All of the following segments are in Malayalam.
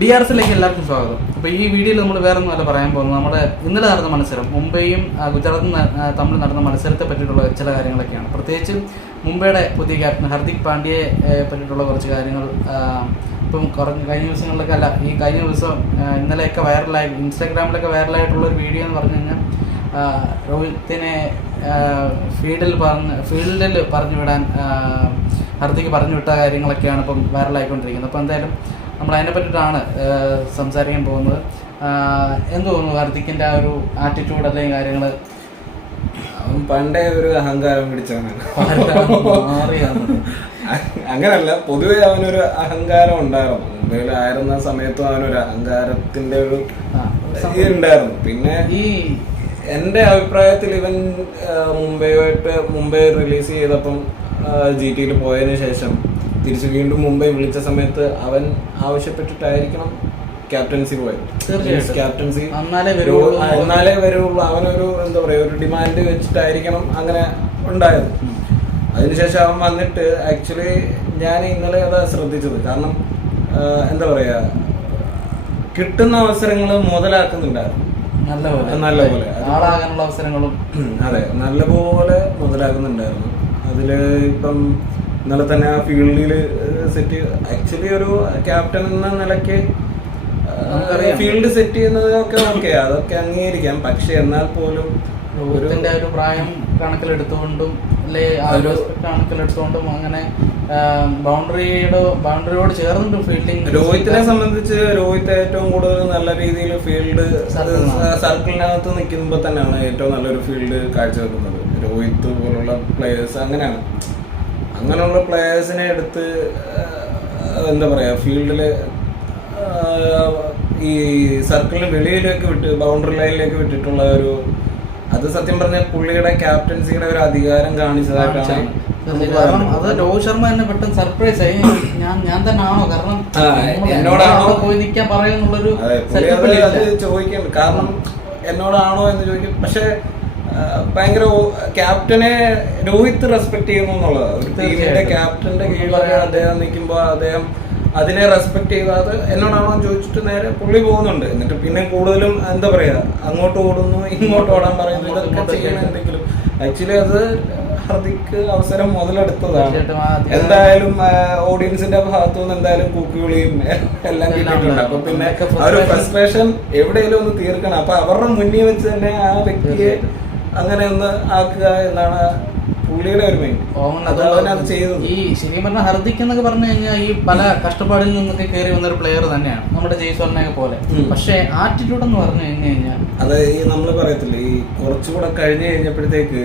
ഡി ആർ എസിലേക്ക് എല്ലാവർക്കും സ്വാഗതം. അപ്പോൾ ഈ വീഡിയോയിൽ നമ്മൾ വേറെ ഒന്നുമല്ല പറയാൻ പോകുന്നത്. നമ്മുടെ ഇന്നലെ നടന്ന മത്സരം മുംബൈയും ഗുജറാത്തും തമ്മിൽ നടന്ന മത്സരത്തെ പറ്റിയിട്ടുള്ള ചില കാര്യങ്ങളൊക്കെയാണ്. പ്രത്യേകിച്ച് മുംബൈയുടെ പുതിയ ക്യാപ്റ്റൻ ഹർദിക് പാണ്ഡ്യയെ പറ്റിയിട്ടുള്ള കുറച്ച് കാര്യങ്ങൾ ഇപ്പം കുറഞ്ഞ കഴിഞ്ഞ ദിവസങ്ങളിലൊക്കെ അല്ല ഈ കഴിഞ്ഞ ദിവസം ഇന്നലെയൊക്കെ വൈറലായി ഇൻസ്റ്റാഗ്രാമിലൊക്കെ വൈറലായിട്ടുള്ള ഒരു വീഡിയോ എന്ന് പറഞ്ഞു കഴിഞ്ഞാൽ രോഹിത്തിനെ ഫീൽഡിൽ പറഞ്ഞ് ഫീൽഡിൽ പറഞ്ഞു വിടാൻ ഹർദിക് പറഞ്ഞു വിട്ട കാര്യങ്ങളൊക്കെയാണ് ഇപ്പം വൈറലായിക്കൊണ്ടിരിക്കുന്നത്. അപ്പോൾ എന്തായാലും നമ്മൾ അതിനെ പറ്റിയിട്ടാണ് സംസാരിക്കാൻ പോകുന്നത്. എന്ന് എന്ത് തോന്നുന്നു ഹർദിക്കിന്റെ ആ ഒരു ആറ്റിറ്റ്യൂഡ് അല്ലെങ്കിൽ കാര്യങ്ങൾ അവൻ പണ്ടേ ഒരു അഹങ്കാരം പിടിച്ചാണ് അങ്ങനല്ല പൊതുവെ അവനൊരു അഹങ്കാരം ഉണ്ടായിരുന്നു. മുംബൈയിൽ ആയിരുന്ന സമയത്തും അവനൊരു അഹങ്കാരത്തിന്റെ ഒരു ഉണ്ടായിരുന്നു. പിന്നെ ഈ എന്റെ അഭിപ്രായത്തിൽ ഇവൻ മുംബൈയുമായിട്ട് മുംബൈ റിലീസ് ചെയ്തപ്പം ജി ടിയിൽ പോയതിനു ശേഷം തിരിച്ച് വീണ്ടും മുംബൈ വിളിച്ച സമയത്ത് അവൻ ആവശ്യപ്പെട്ടിട്ടായിരിക്കണം ക്യാപ്റ്റൻസി പോയത്. ക്യാപ്റ്റൻസി എന്നാലേ വരുള്ളൂ. അവനൊരു എന്താ പറയുക ഒരു ഡിമാൻഡ് വെച്ചിട്ടായിരിക്കണം അങ്ങനെ ഉണ്ടായത്. അതിനുശേഷം അവൻ വന്നിട്ട് ആക്ച്വലി ഞാൻ ഇന്നലെ അത് ശ്രദ്ധിച്ചത്. കാരണം എന്താ പറയാ കിട്ടുന്ന അവസരങ്ങൾ മുതലാക്കുന്നുണ്ടായിരുന്നു. നല്ല പോലെ നല്ല പോലെ. ആളാകാനുള്ള അവസരങ്ങളും. അതെ. മുതലാക്കുന്നുണ്ടായിരുന്നു. അതിൽ ഇപ്പം ഇന്നലെ തന്നെ ആ ഫീൽഡിൽ സെറ്റ് ആക്ച്വലി ഒരു ക്യാപ്റ്റൻ എന്ന നിലയ്ക്ക്. ഫീൽഡ് സെറ്റ് ചെയ്യുന്നതൊക്കെ ഓക്കെ അതൊക്കെ അംഗീകരിക്കാം പക്ഷെ എന്നാൽ പോലും ഒരു ഒരു പ്രായം കണക്കിലെടുത്തുകൊണ്ടും അല്ലെ ആ ഒരു കണക്കിലെടുത്തുകൊണ്ടും അങ്ങനെ ബൗണ്ടറിയുടെ ബൗണ്ടറിയോട് ചേർന്നിട്ട് ഫീൽഡിംഗ് രോഹിത്തിനെ സംബന്ധിച്ച് രോഹിത് ഏറ്റവും കൂടുതൽ നല്ല രീതിയിൽ ഫീൽഡ് സർക്കിളിനകത്ത്. സർക്കിളിനകത്ത് നിൽക്കുമ്പോൾ തന്നെയാണ് ഏറ്റവും നല്ലൊരു ഫീൽഡ് കാഴ്ചവെക്കുന്നത് രോഹിത് പോലുള്ള പ്ലേയേഴ്സ് അങ്ങനെയാണ് അങ്ങനെയുള്ള പ്ലേയേഴ്സിനെ എടുത്ത് എന്താ പറയുക ഫീൽഡിൽ ഈ സർക്കിളിന് വെളിയിലേക്ക് വിട്ട് ബൗണ്ടറി ലൈനിലേക്ക് വിട്ടിട്ടുള്ള ഒരു അത് സത്യം പറഞ്ഞ പുള്ളിയുടെ ക്യാപ്റ്റൻസിയുടെ ഒരു അധികാരം കാണിച്ചതായിട്ടാണ് കാരണം അത് രോഹിത് ശർമ്മ തന്നെ പെട്ടെന്ന് സർപ്രൈസ് ആയി. ഞാൻ ഞാൻ തന്നെ ആണോ കാരണം എന്നോടാണോ? പോയി നിൽക്കാൻ പറയുന്നുള്ളൊരു ചോദിക്കാൻ കാരണം എന്നോടാണോ എന്ന് ചോദിക്കും. പക്ഷെ ഭയങ്കര ക്യാപ്റ്റനെ രോഹിത് റെസ്പെക്ട് ചെയ്യുന്നു എന്നുള്ളത് ഒരു ടീമിന്റെ ക്യാപ്റ്റന്റെ കീഴിലൊക്കെ അദ്ദേഹം നിൽക്കുമ്പോൾ അദ്ദേഹം അതിനെ റെസ്പെക്ട് ചെയ്താൽ എന്നോടാണോ ചോദിച്ചിട്ട് നേരെ പുള്ളി പോകുന്നുണ്ട്. എന്നിട്ട് പിന്നെ കൂടുതലും എന്താ പറയാ അങ്ങോട്ട് ഓടുന്നു ഇങ്ങോട്ട് ഓടാൻ പറയുന്നു ഇതൊക്കെ ചെയ്യണം എന്തെങ്കിലും. ആക്ച്വലി അത് ഹർദിക്ക് അവസരം മുതലെടുത്തതാണ്. എന്തായാലും ഓഡിയൻസിന്റെ ഭാഗത്തു നിന്ന് എന്തായാലും കൂക്കുവിളിയും എല്ലാം കിട്ടിയിട്ടുണ്ട്. അപ്പൊ പിന്നെ ആ ഒരു ഫ്രസ്ട്രേഷൻ എവിടെയെങ്കിലും ഒന്ന് തീർക്കണം. അപ്പൊ അവരുടെ മുന്നിൽ വെച്ച് തന്നെ ആ വ്യക്തിയെ അങ്ങനെ ഒന്ന് ആക്കുക എന്നാണ് പുള്ളിയുടെ ഒരു മെയിൻ ഈ ശരിക്കും പറഞ്ഞ ഹർദിക് എന്നൊക്കെ പറഞ്ഞു കഴിഞ്ഞാൽ ഈ പല കഷ്ടപ്പാടിൽ നിന്നൊക്കെ കയറി വന്ന ഒരു പ്ലെയർ തന്നെയാണ്. നമ്മുടെ ജയ്സ്വാളിനെയൊക്കെ പോലെ. പക്ഷെ ആറ്റിറ്റ്യൂഡ് എന്ന് പറഞ്ഞു കഴിഞ്ഞു കഴിഞ്ഞാൽ അത് ഈ നമ്മൾ പറയത്തില്ലേ ഈ കുറച്ചുകൂടെ കഴിഞ്ഞു കഴിഞ്ഞപ്പോഴത്തേക്ക്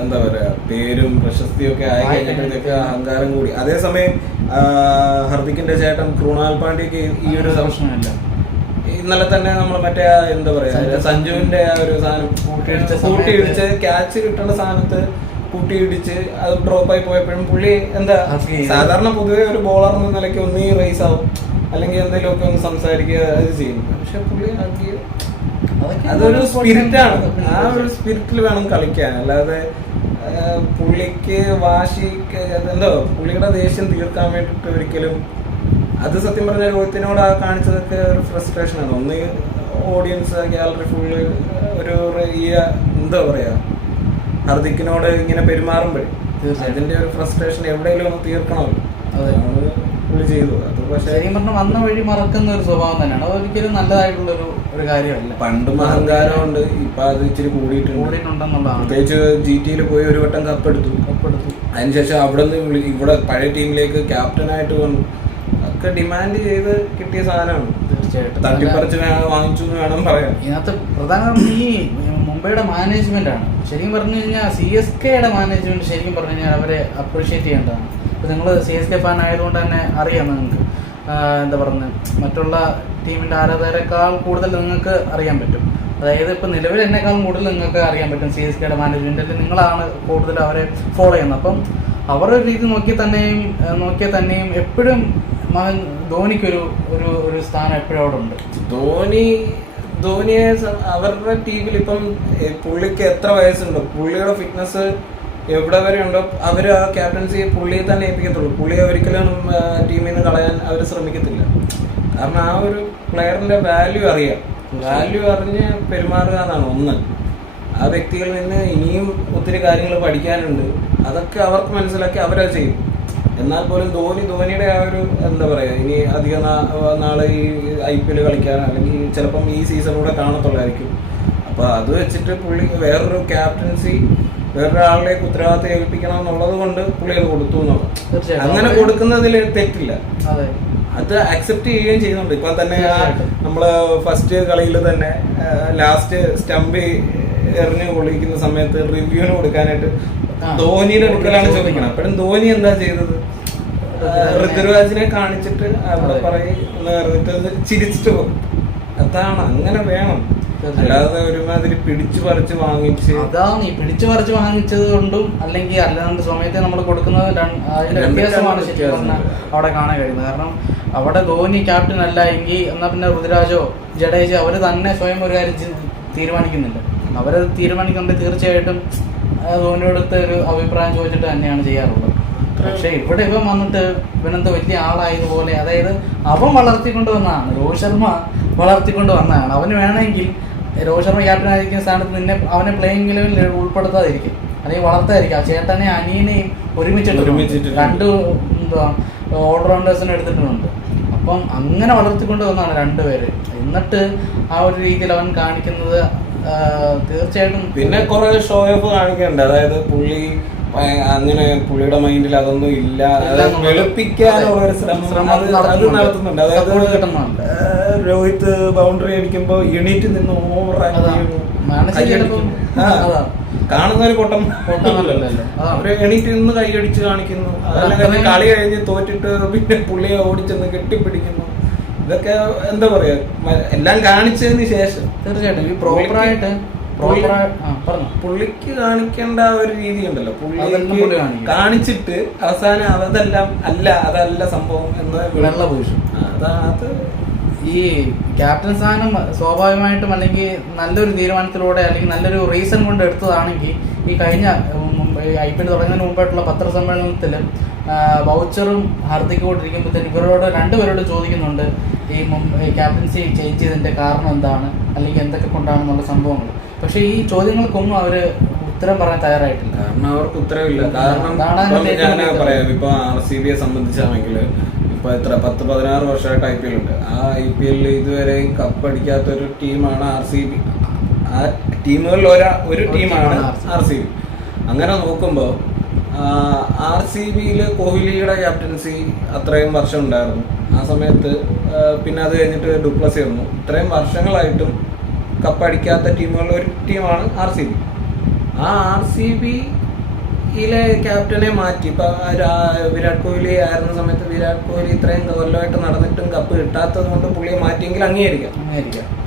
എന്താ പറയാ പേരും പ്രശസ്തിയും ഒക്കെ ആയി കഴിഞ്ഞപ്പോഴത്തേക്ക് അഹങ്കാരം കൂടി. അതേസമയം ഹർദിക്കിന്റെ ചേട്ടൻ കൃണാൽ പാണ്ഡ്യക്ക് ഈ ഒരു പ്രശ്നമില്ല ഇന്നലെ തന്നെ നമ്മൾ മറ്റേ എന്താ പറയാ സഞ്ജുവിന്റെ ആ ഒരു സാധനം കൂട്ടി ഇടിച്ച് കൂട്ടിയിടിച്ച് ക്യാച്ച് കിട്ടുന്ന സാധനത്ത് കൂട്ടിയിടിച്ച് അത് ഡ്രോപ്പ് ആയി പോയപ്പോഴും പുള്ളി എന്താ സാധാരണ പൊതുവെ ഒരു ബോളർ എന്ന നിലയ്ക്ക് ഒന്നീ റേസ് ആവും. അല്ലെങ്കിൽ എന്തെങ്കിലുമൊക്കെ ഒന്ന് സംസാരിക്കുക അത് ചെയ്യും. പക്ഷെ പുള്ളി ആക്കി അതൊരു ആണ്. ആ ഒരു സ്പിരിറ്റിൽ വേണം കളിക്കാൻ. അല്ലാതെ പുള്ളിക്ക് വാശി എന്തോ പുള്ളിയുടെ ദേഷ്യം തീർക്കാൻ വേണ്ടിട്ട് ഒരിക്കലും അത് സത്യം പറഞ്ഞ രോഹിത്തിനോട് ആ കാണിച്ചതൊക്കെ ഒരു ഫ്രസ്ട്രേഷൻ ആണ്. ഒന്ന് ഓഡിയൻസ് ഗാലറി ഫുള്ള് ഒരു ഈ എന്താ പറയാ ഹർദിക്കിനോട് ഇങ്ങനെ പെരുമാറുമ്പോഴേ അതിന്റെ ഒരു ഫ്രസ്ട്രേഷൻ എവിടെയെങ്കിലും ഒന്ന് തീർക്കണമല്ലോ. അതെ. അതാണ് പുള്ളി ചെയ്തു അത് പക്ഷേ പറഞ്ഞാൽ വന്ന വഴി മറക്കുന്ന ഒരു സ്വഭാവം തന്നെയാണ്. അത് ഒരിക്കലും നല്ലതായിട്ടുള്ള ഒരു ഒരു കാര്യമല്ല. പണ്ടും അഹങ്കാരമുണ്ട് ഇപ്പൊ അത് ഇച്ചിരി കൂടിയിട്ടുണ്ട്. കൂടിയിട്ടുണ്ടെന്നുള്ളതാണ്. പ്രത്യേകിച്ച് ജി ടിയിൽ പോയി ഒരു വട്ടം കപ്പെടുത്തു കപ്പെടുത്തു അതിനുശേഷം അവിടെ നിന്ന് ഇവിടെ പഴയ ടീമിലേക്ക് ക്യാപ്റ്റനായിട്ട് വന്നു. ഒക്കെ ഡിമാൻഡ് ചെയ്ത് കിട്ടിയ സാധനമാണ്. തീർച്ചയായിട്ടും. വാങ്ങിച്ചു എന്ന് വേണം പറയാൻ. ഇതിനകത്ത് പ്രധാനമായിട്ടും ഈ മുംബൈയുടെ മാനേജ്മെന്റ് ആണ്. ശരിക്കും പറഞ്ഞു കഴിഞ്ഞാൽ സി എസ് കെയുടെ മാനേജ്മെന്റ് ശരിക്കും പറഞ്ഞു കഴിഞ്ഞാൽ അവരെ അപ്രീഷിയേറ്റ് ചെയ്യേണ്ടതാണ്. ഇപ്പൊ നിങ്ങൾ സി എസ് കെ ഫാൻ ആയതുകൊണ്ട് തന്നെ അറിയാം നിങ്ങൾക്ക്. എന്താ പറയുന്നത് മറ്റുള്ള ടീമിന്റെ ആരാധകരെക്കാൾ കൂടുതൽ നിങ്ങൾക്ക് അറിയാൻ പറ്റും. അതായത് ഇപ്പൊ നിലവിൽ എന്നെക്കാളും കൂടുതൽ നിങ്ങൾക്ക് അറിയാൻ പറ്റും സി എസ് കെയുടെ മാനേജ്മെന്റിൽ നിങ്ങളാണ് കൂടുതൽ അവരെ ഫോളോ ചെയ്യുന്നത്. അപ്പം അവരുടെ രീതി നോക്കി തന്നെയും നോക്കിയാൽ തന്നെയും എപ്പോഴും ധോണിക്കൊരു ഒരു ഒരു സ്ഥാനം എപ്പോഴും അവിടെ ഉണ്ട്. ധോനി ധോനിയെ അവരുടെ ടീമിൽ ഇപ്പം പുള്ളിക്ക് എത്ര വയസ്സുണ്ടോ? പുള്ളിയുടെ ഫിറ്റ്നസ് എവിടെ വരെ ഉണ്ടോ? അവർ ആ ക്യാപ്റ്റൻസി പുള്ളിയെ തന്നെ ഏൽപ്പിക്കത്തുള്ളൂ. പുള്ളിയെ ഒരിക്കലും ടീമിൽ നിന്ന് കളയാൻ അവർ ശ്രമിക്കത്തില്ല. കാരണം ആ ഒരു പ്ലെയറിന്റെ വാല്യൂ അറിയാം. വാല്യൂ അറിഞ്ഞ് പെരുമാറുക എന്നാണ് ഒന്ന്. ആ വ്യക്തികളിൽ നിന്ന് ഇനിയും ഒത്തിരി കാര്യങ്ങൾ പഠിക്കാനുണ്ട്. അതൊക്കെ അവർക്ക് മനസ്സിലാക്കി അവരത് ചെയ്യും. എന്നാൽ പോലും ധോനി ധോനിയുടെ ആ ഒരു എന്താ പറയാ ഇനി അധിക നാളെ ഈ ഐ പി എൽ കളിക്കാൻ അല്ലെങ്കിൽ ചിലപ്പം ഈ സീസണിലൂടെ കാണത്തുള്ളായിരിക്കും. അപ്പൊ അത് വെച്ചിട്ട് പുള്ളി വേറൊരു ക്യാപ്റ്റൻസി വേറൊരാളിലേക്ക് ഉത്തരവാദിത്തം ഏൽപ്പിക്കണം എന്നുള്ളത് കൊണ്ട് പുള്ളി അത് കൊടുത്തു എന്നുള്ളത് അങ്ങനെ കൊടുക്കുന്നതിൽ തെറ്റില്ല. അതെ. അക്സെപ്റ്റ് ചെയ്യുകയും ചെയ്യുന്നുണ്ട്. ഇപ്പൊ തന്നെ നമ്മൾ ഫസ്റ്റ് കളിയിൽ തന്നെ ലാസ്റ്റ് സ്റ്റംപ് എറിഞ്ഞ് കൊള്ളിക്കുന്ന സമയത്ത് റിവ്യൂവിന് കൊടുക്കാനായിട്ട്. ധോനിയുടെ അടുക്കലാണ് ചോദിക്കണം. അപ്പോഴും ധോനി എന്താ ചെയ്തത്? ഋതുരാജിനെ കാണിച്ചിട്ട് അവിടെ. പറയും ചിരിച്ചിട്ട് പോകും അതാണ് അങ്ങനെ വേണം. അല്ലാതെ ഒരുമാതിരി പിടിച്ചു പറിച്ച് വാങ്ങിച്ച്. അതാണ് ഈ പിടിച്ചു പറിച്ച് വാങ്ങിച്ചത് കൊണ്ടും അല്ലെങ്കിൽ അല്ലാണ്ട് സമയത്ത് നമ്മൾ കൊടുക്കുന്നത് അതിന്റെ വ്യത്യാസമാണ് ശരിക്കും അവിടെ കാണാൻ കഴിയുന്നത്. കാരണം അവിടെ ധോനി ക്യാപ്റ്റൻ അല്ല എങ്കിൽ എന്നാ പിന്നെ ഋതുരാജോ ജഡേജോ അവർ തന്നെ സ്വയം ഒരു കാര്യം തീരുമാനിക്കുന്നുണ്ട് തീരുമാനിക്കുന്നില്ല. അവരത് തീരുമാനിക്കുന്നുണ്ട് തീർച്ചയായിട്ടും ധോനിയോടത്ത് ഒരു അഭിപ്രായം ചോദിച്ചിട്ട് തന്നെയാണ് ചെയ്യാറുള്ളത്. പക്ഷെ ഇവിടെ ഇവൻ വന്നിട്ട് ഇവനെന്തോ വലിയ ആളായതുപോലെ അതായത് അവൻ വളർത്തിക്കൊണ്ട് വന്നതാണ്. രോഹിത് ശർമ്മ വളർത്തിക്കൊണ്ട് വന്നതാണ്. അവന് വേണമെങ്കിൽ രോഹിത് ശർമ്മ ക്യാപ്റ്റൻ ആയിരിക്കുന്ന സ്ഥാനത്ത് നിന്നെ അവനെ പ്ലേയിങ് ലെവലിൽ ഉൾപ്പെടുത്താതിരിക്കും. അല്ലെങ്കിൽ വളർത്താതിരിക്കും. ആ ചേട്ടനെ അനിയനെയും ഒരുമിച്ചിട്ട് രണ്ട് എന്താ ഓൾറൗണ്ടേഴ്സിനെ എടുത്തിട്ടുണ്ട്. അപ്പം അങ്ങനെ വളർത്തിക്കൊണ്ട് വന്നതാണ് രണ്ടുപേര്. എന്നിട്ട് ആ ഒരു രീതിയിൽ അവൻ കാണിക്കുന്നത് തീർച്ചയായിട്ടും. പിന്നെ കുറെ ഷോ ഓഫ് കാണിക്കണ്ട. അതായത് പുള്ളി അങ്ങനെ പുള്ളിയുടെ മൈൻഡിൽ അതൊന്നും ഇല്ല. വെളുപ്പിക്കാനുള്ള ഒരു ശ്രമം അത് നടത്തുന്നുണ്ട്. അതായത് രോഹിത് ബൗണ്ടറി അടിക്കുമ്പോ യൂണിറ്റ് നിന്ന് ഓവർ കാണുന്ന ഒരു പൊട്ടം. എണീറ്റ് നിന്ന് കൈയടിച്ച് കാണിക്കുന്നു. അതല്ലെങ്കിൽ കളി കഴിഞ്ഞ് തോറ്റിട്ട് പിന്നെ പുള്ളിയെ ഓടിച്ചെന്ന് കെട്ടിപ്പിടിക്കുന്നു. ഇതൊക്കെ എന്താ പറയാ? എല്ലാം കാണിച്ചതിന് ശേഷം. തീർച്ചയായിട്ടും. ഈ പ്രോപ്പറായിട്ട് പുള്ളിക്ക് കാണിക്കേണ്ട ഒരു രീതി ഉണ്ടല്ലോ. പുള്ളി കാണിച്ചിട്ട് അവസാനം അതെല്ലാം അല്ല അതല്ല സംഭവം എന്ന് വെള്ള പൂശും. അതാത് അത് ഈ ക്യാപ്റ്റൻ സ്ഥാനം സ്വാഭാവികമായിട്ടും അല്ലെങ്കിൽ നല്ലൊരു തീരുമാനത്തിലൂടെ അല്ലെങ്കിൽ നല്ലൊരു റീസൺ കൊണ്ട് എടുത്തതാണെങ്കിൽ ഈ കഴിഞ്ഞ ഐ പി എൽ തുടങ്ങുന്നതിന് മുമ്പായിട്ടുള്ള പത്രസമ്മേളനത്തിൽ വൗച്ചറും ഹാർദിക്കും കൂടെ ഇരിക്കുമ്പോഴത്തേന് ഇവരോട് രണ്ടുപേരോട് ചോദിക്കുന്നുണ്ട് ഈ ക്യാപ്റ്റൻസി ചേഞ്ച് ചെയ്തതിന്റെ കാരണം എന്താണ്? അല്ലെങ്കിൽ എന്തൊക്കെ കൊണ്ടാണെന്നുള്ള സംഭവങ്ങൾ. പക്ഷേ ഈ ചോദ്യങ്ങൾക്കൊന്നും അവർ ഉത്തരം പറയാൻ തയ്യാറായിട്ടില്ല. കാരണം അവർക്ക് ഉത്തരവില്ല. കാരണം ഞാൻ പറയാം. ഇപ്പൊ ആർ സി ബിയെ സംബന്ധിച്ചാണെങ്കിൽ ഇപ്പൊ എത്ര? പത്ത് പതിനാറ് വർഷമായിട്ട് ഐ പി എൽ ഉണ്ട്. ആ ഐ പി എല്ലിൽ ഇതുവരെ കപ്പ് അടിക്കാത്ത ഒരു ടീമാണ് ആർ സി ബി. ആ ടീമുകളിൽ ഒരാ ഒരു ടീമാണ് ആർ സി ബി. അങ്ങനെ നോക്കുമ്പോൾ ആർ സി ബിയിൽ കോഹ്ലിയുടെ ക്യാപ്റ്റൻസി അത്രയും വർഷം ഉണ്ടായിരുന്നു. ആ സമയത്ത് പിന്നെ അത് കഴിഞ്ഞിട്ട് ഡുപ്ലസ് ആയിരുന്നു ഇത്രയും വർഷങ്ങളായിട്ടും കപ്പ് അടിക്കാത്ത ടീമുകളിൽ ഒരു ടീമാണ് ആർ സി ബി ആ ആർ സി ബിയിലെ ക്യാപ്റ്റനെ മാറ്റി ഇപ്പം വിരാട് കോഹ്ലി ആയിരുന്ന സമയത്ത് വിരാട് കോഹ്ലി ഇത്രയും കൊല്ലമായിട്ട് നടന്നിട്ടും കപ്പ് കിട്ടാത്തത് കൊണ്ട് പുള്ളിയെ മാറ്റിയെങ്കിൽ അംഗീകരിക്കാം. അമേരിക്ക ആ,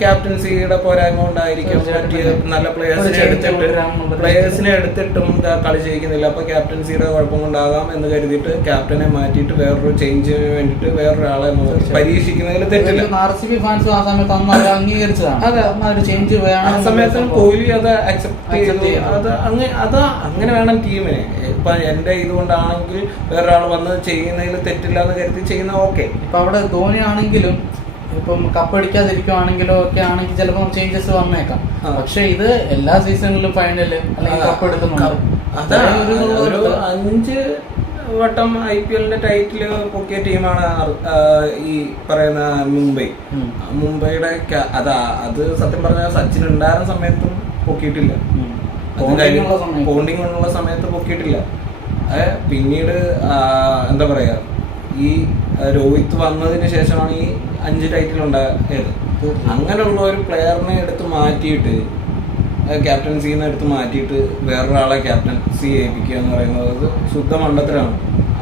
ക്യാപ്റ്റൻസിയുടെ പോരായ്മ കൊണ്ടായിരിക്കും പറ്റിയ നല്ല പ്ലേയേഴ്സിനെ എടുത്തിട്ട് പ്ലേയേഴ്സിനെ എടുത്തിട്ടും കളി ചെയ്യിക്കുന്നില്ല അപ്പൊ ക്യാപ്റ്റൻസിയുടെ കുഴപ്പം കൊണ്ടാകാം എന്ന് കരുതിയിട്ട് ക്യാപ്റ്റനെ മാറ്റിയിട്ട് വേറൊരു ചേഞ്ചിന് വേണ്ടിയിട്ട് വേറൊരാളെ. പരീക്ഷിക്കുന്നതിൽ തെറ്റില്ല. ആർ സി ബി ഫാൻസ് ആ സമയത്ത് അന്ന് അംഗീകരിച്ചതാണ്. അതെ. ചേഞ്ച് ആ സമയത്ത് കോഹ്ലി അത് അക്സെപ്റ്റ് ചെയ്തു. അത് അങ്ങനെ അത് അങ്ങനെ വേണം ടീമിന്. ഇപ്പൊ എന്റെ ഇതുകൊണ്ടാണെങ്കിൽ വേറൊരാൾ വന്ന് ചെയ്യുന്നതിൽ തെറ്റില്ല എന്ന് കരുതി ചെയ്യുന്ന ഓക്കെ ഇപ്പൊ അവിടെ ധോണി ആണെങ്കിലും ഇപ്പം കപ്പ് അടിക്കാതിരിക്കുവാണെങ്കിലോ ഒക്കെ ആണെങ്കിൽ ചിലപ്പോൾ ചേഞ്ചസ് വന്നേക്കാം. പക്ഷെ ഇത് എല്ലാ സീസണിലും ഫൈനൽ അല്ലെങ്കിൽ കപ്പ് എടുക്കുന്നുണ്ട്. അഞ്ച് വട്ടം ഐ പി എല്ലിന്റെ ടൈറ്റിൽ പൊക്കിയ ടീമാണ് ഈ പറയുന്ന മുംബൈ. മുംബൈയുടെ അതാ അത് സത്യം പറഞ്ഞാൽ സച്ചിൻ ഉണ്ടായിരുന്ന സമയത്തും പൊക്കിയിട്ടില്ല. പോണ്ടിങ് ഉള്ള സമയത്ത്. ബോണ്ടിങ് ഉള്ള സമയത്ത് പൊക്കിയിട്ടില്ല. പിന്നീട് എന്താ പറയാ ഈ രോഹിത് വന്നതിന് ശേഷമാണ് ഈ അഞ്ച് ടൈറ്റിൽ ഉണ്ടായത്. അങ്ങനെയുള്ള ഒരു പ്ലെയറിനെ എടുത്ത് മാറ്റിയിട്ട് ക്യാപ്റ്റൻസിയിൽ നിന്ന് എടുത്ത് മാറ്റിയിട്ട് വേറൊരാളെ ക്യാപ്റ്റൻസി ഏൽപ്പിക്കുക എന്ന് പറയുന്നത് ശുദ്ധ മണ്ഡത്തിലാണ്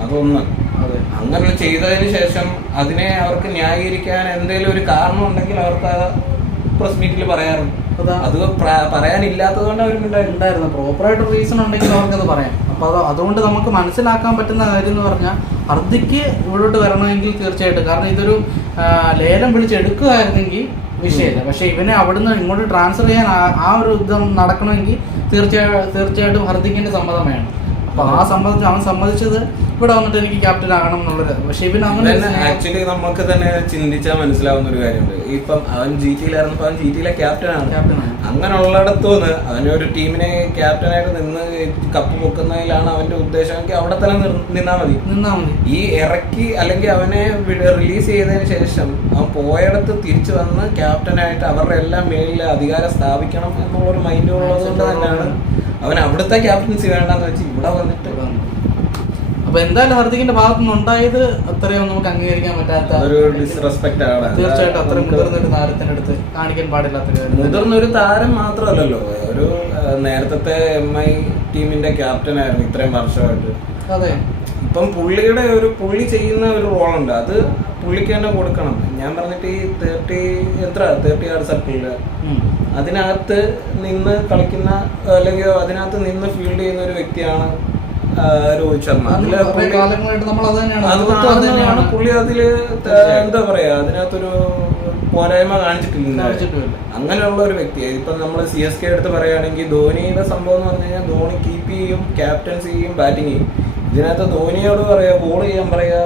അതൊന്ന്. അതെ. അങ്ങനെ ചെയ്തതിന് ശേഷം അതിനെ അവർക്ക് ന്യായീകരിക്കാൻ എന്തെങ്കിലും ഒരു കാരണം ഉണ്ടെങ്കിൽ അവർക്ക് ആ പ്രസ് മീറ്റിൽ പറയാറുണ്ട്. അതാ. പറയാനില്ലാത്തത് കൊണ്ട് അവർക്ക് ഉണ്ടായിരുന്നു പ്രോപ്പറായിട്ട് റീസൺ ഉണ്ടെങ്കിൽ അവർക്കത് പറയാം. അപ്പോൾ അത് അതുകൊണ്ട് നമുക്ക് മനസ്സിലാക്കാൻ പറ്റുന്ന കാര്യം എന്ന് പറഞ്ഞാൽ ഹർദിക്ക് ഇവിടോട്ട് വരണമെങ്കിൽ തീർച്ചയായിട്ടും. കാരണം ഇതൊരു ലേലം വിളിച്ചെടുക്കുകയായിരുന്നെങ്കിൽ വിഷയമില്ല. പക്ഷെ ഇവനെ അവിടുന്ന് ഇങ്ങോട്ട് ട്രാൻസ്ഫർ ചെയ്യാൻ ആ- ആ ഒരു ഇതം നടക്കണമെങ്കിൽ തീർച്ചയായും തീർച്ചയായിട്ടും ഹർദിക്കിന്റെ സമ്മതം വേണം. അപ്പൊ ആ സമ്മതിച്ച് അവൻ സമ്മതിച്ചത് ഇവിടെ വന്നിട്ട് എനിക്ക് ക്യാപ്റ്റൻ ആകണം എന്നുള്ളത് പക്ഷെ ഇവൻ അങ്ങനെ ആക്ച്വലി നമുക്ക് തന്നെ ചിന്തിച്ചാൽ മനസ്സിലാവുന്ന ഒരു കാര്യമുണ്ട്. ഇപ്പം അവൻ ജി ടിയിലായിരുന്നപ്പോ അവൻ ജി ടിയിലെ ക്യാപ്റ്റൻ ആണ്. അങ്ങനെയുള്ളിടത്തുനിന്ന് അവന് ഒരു ടീമിനെ ക്യാപ്റ്റനായിട്ട് നിന്ന് കപ്പ് പൊക്കുന്നതിലാണ് അവന്റെ ഉദ്ദേശമെങ്കിൽ അവിടെ തന്നെ നിന്നാ മതി. നിന്നാ മതി. ഈ ഇറക്കി അല്ലെങ്കിൽ അവനെ റിലീസ് ചെയ്തതിന് ശേഷം അവൻ പോയടത്ത് തിരിച്ചു വന്ന് ക്യാപ്റ്റനായിട്ട് അവരുടെ എല്ലാം മേളിൽ അധികാരം സ്ഥാപിക്കണം എന്നുള്ള ഒരു മൈൻഡ് ഉള്ളത് കൊണ്ട് തന്നെയാണ് അവൻ അവിടുത്തെ ക്യാപ്റ്റൻസി വേണ്ടെന്ന് വെച്ച് ഇവിടെ വന്നിട്ട്. അപ്പൊ എന്തായാലും ഹർദിക്കിന്റെ ഭാഗത്തു നിന്ന് ഉണ്ടായത് അത്രയും നമുക്ക് അംഗീകരിക്കാൻ പറ്റാത്ത തീർച്ചയായിട്ടും അത്ര മുതിർന്ന ഒരു താരത്തിന്റെ അടുത്ത് കാണിക്കാൻ പാടില്ലാത്ത മുതിർന്ന ഒരു താരം മാത്രമല്ലല്ലോ. ഒരു നേരത്തെ എം ഐ ടീമിന്റെ ക്യാപ്റ്റൻ ആയിരുന്നു ഇത്രയും വർഷമായിട്ട്. അതെ. ഇപ്പം പുള്ളിയുടെ ഒരു പുള്ളി ചെയ്യുന്ന ഒരു റോളുണ്ട് അത് പുള്ളിക്ക് തന്നെ കൊടുക്കണം. ഞാൻ പറഞ്ഞിട്ട് ഈ തേർട്ടി എത്ര? തേർട്ടി ആറ് സർക്കിളിൽ. അതിനകത്ത് നിന്ന് കളിക്കുന്ന അല്ലെങ്കിൽ അതിനകത്ത് നിന്ന് ഫീൽഡ് ചെയ്യുന്ന ഒരു വ്യക്തിയാണ് രോഹിത് ശർമ്മ. അത് അതിൽ തന്നെയാണ്. പുള്ളി അതിൽ എന്താ പറയാ അതിനകത്തൊരു പോരായ്മ കാണിച്ചിട്ടില്ല. അങ്ങനെയുള്ള ഒരു വ്യക്തി. ഇപ്പൊ നമ്മൾ സി എസ് കെ എടുത്ത് പറയുകയാണെങ്കിൽ ധോനിയുടെ സംഭവം എന്ന് പറഞ്ഞു കഴിഞ്ഞാൽ ധോണി കീപ്പ് ചെയ്യും ക്യാപ്റ്റൻസി ചെയ്യും ബാറ്റിംഗ് ചെയ്യും. ഇതിനകത്ത് ധോനിയോട് പറയാ ബോൾ ചെയ്യാൻ പറയാ.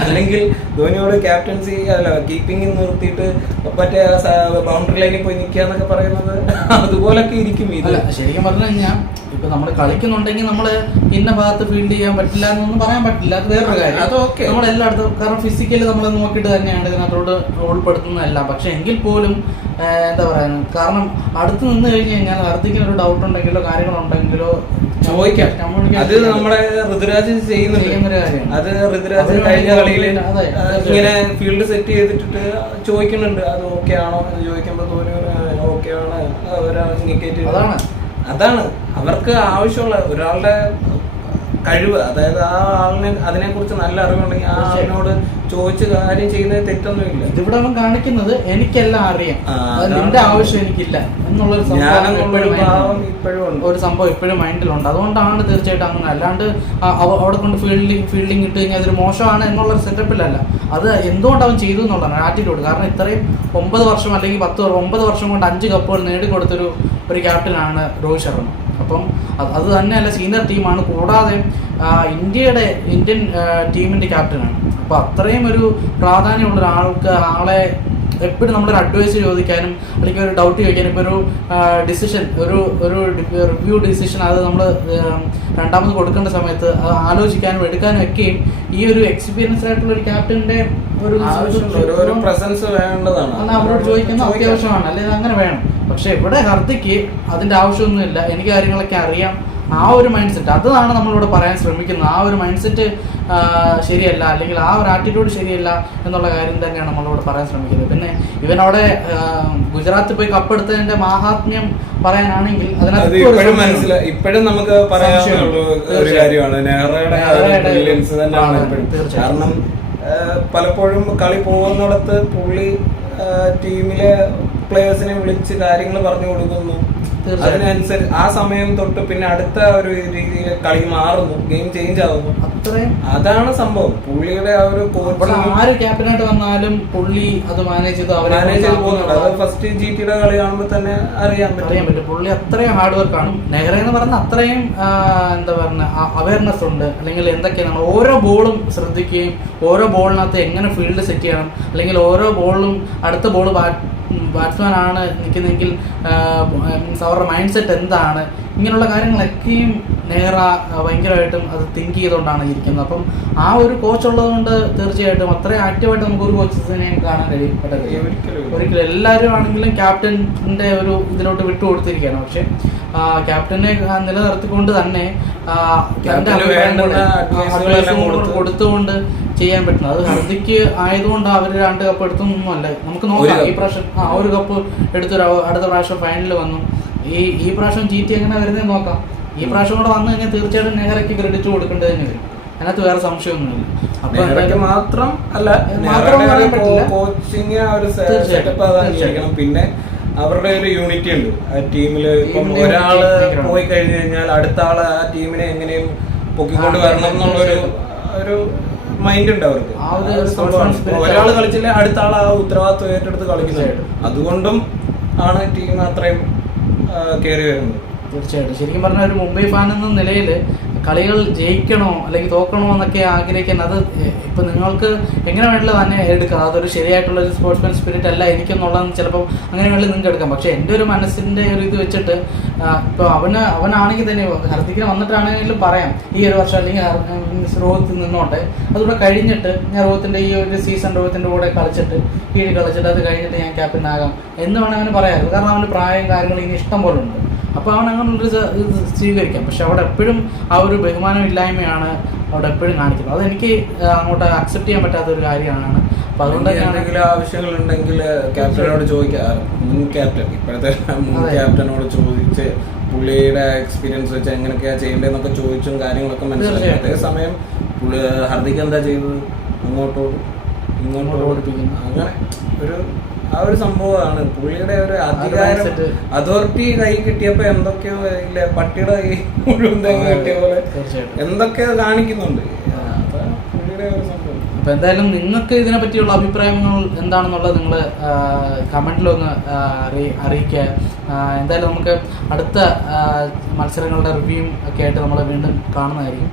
അല്ലെങ്കിൽ ധോനിയോട് ക്യാപ്റ്റൻസി അല്ല കീപ്പിംഗ് നിർത്തിയിട്ട് മറ്റേ ബൗണ്ടറി ലൈനിൽ പോയി നിൽക്കുക എന്നൊക്കെ പറയുന്നത്. അതുപോലൊക്കെ ഇരിക്കും ഇത്. ശരിക്കും പറഞ്ഞു കഴിഞ്ഞാൽ ഇപ്പൊ നമ്മൾ കളിക്കുന്നുണ്ടെങ്കിൽ നമ്മൾ ഇന്ന ഭാഗത്ത് ഫീൽഡ് ചെയ്യാൻ പറ്റില്ല എന്നൊന്നും പറയാൻ പറ്റില്ല. അത് വേറൊരു കാര്യം. അത് ഓക്കെ നമ്മൾ എല്ലായിടത്തും കാരണം ഫിസിക്കലി നമ്മൾ നോക്കിയിട്ട് തന്നെയാണ് ഇതിനകത്തോട് ഉൾപ്പെടുത്തുന്നതല്ല പക്ഷെ എങ്കിൽ പോലും എന്താ പറയുക കാരണം അടുത്ത് നിന്ന് കഴിഞ്ഞ് കഴിഞ്ഞാൽ ഹർദിക്കിന് ഒരു ഡൗട്ട് ഉണ്ടെങ്കിലോ കാര്യങ്ങളുണ്ടെങ്കിലോ ചോദിക്കാം. അത് നമ്മുടെ ഋതുരാജ് ചെയ്യുന്നുണ്ട്. അത് ഋതുരാജ് കഴിഞ്ഞ കളിയിൽ ഇങ്ങനെ ഫീൽഡ് സെറ്റ് ചെയ്തിട്ട് ചോദിക്കുന്നുണ്ട്. അത് ഓക്കെ ആണോ എന്ന് ചോദിക്കുമ്പോൾ ഓക്കെ ആണ്. അവരാ ഇൻഡിക്കേറ്റ് അതാണ്. അതാണ് അവർക്ക് ആവശ്യമുള്ള ഒരാളുടെ കഴിവ് അതായത് ആ ആളിനെ അതിനെ കുറിച്ച് നല്ല അറിവുണ്ടെങ്കിൽ ആ. ആളിനോട് ചോദിച്ച് കാര്യം ചെയ്യുന്നത് തെറ്റൊന്നുമില്ല ഇതിവിടെ അവൻ കാണിക്കുന്നത് എനിക്കെല്ലാം അറിയാം എന്റെ. നിന്റെ ആവശ്യം എനിക്കില്ല എന്നുള്ളൊരു സംഭവം. ഇപ്പോഴും ഒരു സംഭവം ഇപ്പോഴും മൈൻഡിലുണ്ട് അതുകൊണ്ടാണ് തീർച്ചയായിട്ടും അങ്ങനെ അല്ലാണ്ട് അവിടെ കൊണ്ട് ഫീൽഡിങ് ഫീൽഡിങ് ഇട്ട് കഴിഞ്ഞാൽ അതൊരു മോശമാണ് എന്നുള്ളൊരു സെറ്റപ്പിലല്ല അത് എന്തുകൊണ്ട് അവൻ ചെയ്തു എന്നുള്ളതാണ് ആറ്റിറ്റ്യൂഡ് കാരണം ഇത്രയും ഒമ്പത് വർഷം അല്ലെങ്കിൽ പത്ത് ഒമ്പത് വർഷം കൊണ്ട് അഞ്ച് കപ്പുകൾ നേടിക്കൊടുത്തൊരു ഒരു ക്യാപ്റ്റനാണ് രോഹിത് ശർമ്മ. അപ്പം അത് തന്നെയല്ല സീനിയർ ടീമാണ് കൂടാതെ ഇന്ത്യയുടെ ഇന്ത്യൻ ടീമിന്റെ ടീമിന്റെ ക്യാപ്റ്റനാണ് അപ്പോൾ അത്രയും ഒരു പ്രാധാന്യമുള്ള ഒരാൾക്ക് ആളെ എപ്പോഴും നമ്മളൊരു അഡ്വൈസ് ചോദിക്കാനും അല്ലെങ്കിൽ ഒരു ഡൗട്ട് ചോദിക്കാനും ഇപ്പോൾ ഒരു ഡിസിഷൻ ഒരു ഒരു റിവ്യൂ ഡിസിഷൻ അത് നമ്മൾ രണ്ടാമത് കൊടുക്കേണ്ട സമയത്ത് അത് ആലോചിക്കാനും എടുക്കാനും ഒക്കെയും ഈ ഒരു എക്സ്പീരിയൻസ് ആയിട്ടുള്ള ഒരു ക്യാപ്റ്റന്റെ ഒരു പ്രസൻസ് വേണ്ടതാണ്. അവരോട് ചോദിക്കുന്നത് അത്യാവശ്യമാണ്. അല്ലെങ്കിൽ അങ്ങനെ വേണം. പക്ഷെ ഇവിടെ ഹർദിക്ക് അതിന്റെ ആവശ്യമൊന്നുമില്ല. എനിക്ക് കാര്യങ്ങളൊക്കെ അറിയാം. ആ ഒരു മൈൻഡ് സെറ്റ് അതാണ് നമ്മളിവിടെ പറയാൻ ശ്രമിക്കുന്നത്. ആ ഒരു മൈൻഡ് സെറ്റ് ശരിയല്ല. അല്ലെങ്കിൽ ആ ഒരു ആറ്റിറ്റ്യൂഡ് ശരിയല്ല എന്നുള്ള കാര്യം തന്നെയാണ് നമ്മളിവിടെ പറയാൻ ശ്രമിക്കുന്നത്. പിന്നെ ഇവനവിടെ ഗുജറാത്തിൽ പോയി കപ്പെടുത്തതിന്റെ മാഹാത്മ്യം പറയാനാണെങ്കിൽ അതിനകത്ത് ഇപ്പോഴും. നമുക്ക് ഒരു കാര്യമാണ്. കാരണം പലപ്പോഴും കളി പോകുന്നിടത്ത് പുള്ളി ടീമിലെ പ്ലേയേഴ്സിനെ വിളിച്ച് കാര്യങ്ങൾ പറഞ്ഞു കൊടുക്കുന്നു. അതിനനുസരിച്ച് ആ സമയം തൊട്ട് പിന്നെ അടുത്ത ഒരു രീതിയിൽ കളി മാറുന്നു. ഗെയിം ചേഞ്ച് ആകുന്നു അത്രയും അതാണ് സംഭവം. പുള്ളിയുടെ ആ ഒരു ആര് ക്യാപ്റ്റനായിട്ട് വന്നാലും പുള്ളി അത് മാനേജ് ചെയ്ത് മാനേജ് ചെയ്ത് പോകുന്നുണ്ട്. അത് ഫസ്റ്റ് ജി ടിയുടെ കളി കാണുമ്പോൾ തന്നെ അറിയാൻ അറിയാൻ പറ്റും. പറ്റും പുള്ളി അത്രയും ഹാർഡ് വർക്ക് ആണ്. നെഹ്റ എന്ന് പറഞ്ഞ അത്രയും എന്താ പറഞ്ഞ അവയർനെസ് ഉണ്ട്. അല്ലെങ്കിൽ എന്തൊക്കെയാണ് ഓരോ ബോളും ശ്രദ്ധിക്കുകയും ഓരോ ബോളിനകത്ത് എങ്ങനെ ഫീൽഡ് സെറ്റ് ചെയ്യണം അല്ലെങ്കിൽ ഓരോ ബോളിലും അടുത്ത ബോൾ ബാറ്റ്സ്മാൻ ആണ് നിൽക്കുന്നെങ്കിൽ മീൻസ് അവരുടെ മൈൻഡ് സെറ്റ് എന്താണ്? ഇങ്ങനെയുള്ള കാര്യങ്ങളൊക്കെയും നെഹ്റ ആ, ഭയങ്കരമായിട്ടും അത് തിങ്ക് ചെയ്തുകൊണ്ടാണ് ഇരിക്കുന്നത്. അപ്പം ആ ഒരു കോച്ച് ഉള്ളതുകൊണ്ട് തീർച്ചയായിട്ടും അത്രയും ആക്റ്റീവായിട്ട് നമുക്ക് ഒരു കോച്ചസിനെ കാണാൻ കഴിയും പറ്റത്തില്ല. ഒരിക്കലും ഒരിക്കലും. എല്ലാവരും ആണെങ്കിലും ക്യാപ്റ്റന്റെ ഒരു ഇതിലോട്ട് വിട്ടുകൊടുത്തിരിക്കുകയാണ്. പക്ഷേ ക്യാപ്റ്റനെ നിലനിർത്തിക്കൊണ്ട് തന്നെ കൊടുത്തുകൊണ്ട് ചെയ്യാൻ പറ്റുന്നത്. അത് ഹർദിക്ക് ആയതുകൊണ്ട് അവർ രണ്ട് കപ്പ് എടുത്തൊന്നുമല്ല. നമുക്ക് നോക്കാം. ഈ പ്രാവശ്യം ആ ഒരു കപ്പ് എടുത്തൊരു അടുത്ത പ്രാവശ്യം ഫൈനലിൽ വന്നു. ഈ ഈ പ്രാവശ്യം ജി ടി എങ്ങനെ വരുന്നത് നോക്കാം. ഈ പ്രാവശ്യം കൂടെ വന്നു കഴിഞ്ഞാൽ തീർച്ചയായിട്ടും നെഹ്റയ്ക്ക് ക്രെഡിറ്റ് കൊടുക്കേണ്ടത് തന്നെ വരും. അതിനകത്ത് വേറെ സംശയമൊന്നുമില്ല. അപ്പൊ മാത്രം അല്ല. കോച്ചിങ്. പിന്നെ അവരുടെ ഒരു യൂണിറ്റി ഉണ്ട് ആ ടീമിൽ ഇപ്പം ഒരാൾ പോയി കഴിഞ്ഞു കഴിഞ്ഞാൽ അടുത്ത ആൾ ആ ടീമിനെ എങ്ങനെയും പൊക്കിക്കൊണ്ട് വരണം എന്നുള്ളൊരു. ഒരു മൈൻഡ് ഉണ്ട് അവർക്ക്. ഒരാൾ കളിച്ചില്ല അടുത്ത ആൾ ആ ഉത്തരവാദിത്വം ഏറ്റെടുത്ത് തീർച്ചയായിട്ടും. അതുകൊണ്ടും ആണ് ടീം അത്രയും കയറി വരുന്നത് തീർച്ചയായിട്ടും ശരിക്കും പറഞ്ഞാൽ ഒരു മുംബൈ ഫാൻ എന്ന നിലയിൽ കളികൾ ജയിക്കണോ അല്ലെങ്കിൽ തോക്കണോ എന്നൊക്കെ ആഗ്രഹിക്കാൻ അത് ഇപ്പം നിങ്ങൾക്ക് എങ്ങനെ വേണമെങ്കിലും തന്നെ എടുക്കാം. അതൊരു ശരിയായിട്ടുള്ള ഒരു സ്പോർട്സ്മാൻ സ്പിരിറ്റ് അല്ല എനിക്കെന്നുള്ളതെന്ന് ചിലപ്പോൾ അങ്ങനെ വേണമെങ്കിൽ നിങ്ങൾക്ക് എടുക്കാം. പക്ഷേ എന്റെ ഒരു മനസ്സിന്റെ ഒരു ഇത് വെച്ചിട്ട് ഇപ്പോൾ അവന് അവനാണെങ്കിൽ തന്നെ ഹർദിക്കിന് വന്നിട്ടാണെങ്കിലും പറയാം. ഈ ഒരു വർഷം അല്ലെങ്കിൽ ഹർ- നിന്നോട്ടെ. അതുകൂടെ കഴിഞ്ഞിട്ട് ഞാൻ രോഹിത്തിന്റെ ഈ ഒരു സീസൺ രോഹിത്തിന്റെ കൂടെ കളിച്ചിട്ട് കീഴിൽ കളിച്ചിട്ട് അത് കഴിഞ്ഞിട്ട് ഞാൻ ക്യാപ്റ്റൻ ആകാം എന്ന് വേണമെങ്കിൽ പറയാറ് കാരണം അവന്റെ പ്രായം കാര്യങ്ങൾ ഇനി ഇഷ്ടം പോലെ ഉണ്ട്. അപ്പോൾ അവൻ അങ്ങനെ ഒരു സ- ഇത് സ്വീകരിക്കാം. പക്ഷെ അവിടെ എപ്പോഴും ആ ഒരു ബഹുമാനം ഇല്ലായ്മയാണ് അവിടെ എപ്പോഴും കാണിക്കുന്നത്. അതെനിക്ക് അങ്ങോട്ട് അക്സെപ്റ്റ് ചെയ്യാൻ പറ്റാത്ത ഒരു കാര്യമാണ്. അപ്പോൾ അതുകൊണ്ട് എന്തെങ്കിലും ആവശ്യങ്ങൾ ഉണ്ടെങ്കിൽ ക്യാപ്റ്റനോട് ചോദിക്കാം മുൻ ക്യാപ്റ്റൻ ഇപ്പോഴത്തെ മുൻ ക്യാപ്റ്റനോട് ചോദിച്ച് പുള്ളിയുടെ എക്സ്പീരിയൻസ് വെച്ച് എങ്ങനെയൊക്കെയാ ചെയ്യേണ്ടതെന്നൊക്കെ ചോദിച്ചും കാര്യങ്ങളൊക്കെ മനസ്സിലാക്കി. അതേ അതേസമയം പുള്ളി ഹർദിക്ക് എന്താ ചെയ്തത്? അങ്ങോട്ടോട് ഇങ്ങോട്ടോട് ഓടിപ്പിക്കുന്നു. അങ്ങനെ ഒരു ആ ഒരു സംഭവമാണ്. പുള്ളിയുടെ ഒരു അധികാരം അതോറിറ്റി കൈ കിട്ടിയപ്പോ എന്തൊക്കെയോ ഇല്ല പട്ടിയുടെ കൈ മുഴുവൻ തേങ്ങ കിട്ടിയ പോലെ എന്തൊക്കെയോ കാണിക്കുന്നുണ്ട്. അപ്പൊ പുള്ളിയുടെ ഒരു സംഭവം. അപ്പോൾ എന്തായാലും നിങ്ങൾക്ക് ഇതിനെ പറ്റിയുള്ള അഭിപ്രായങ്ങൾ എന്താണെന്നുള്ളത് നിങ്ങൾ കമന്റിലൊന്ന് അറിയി അറിയിക്കുക. എന്തായാലും നമുക്ക് അടുത്ത മത്സരങ്ങളുടെ റിവ്യൂ ഒക്കെ ആയിട്ട് നമ്മൾ വീണ്ടും കാണുന്നതായിരിക്കും.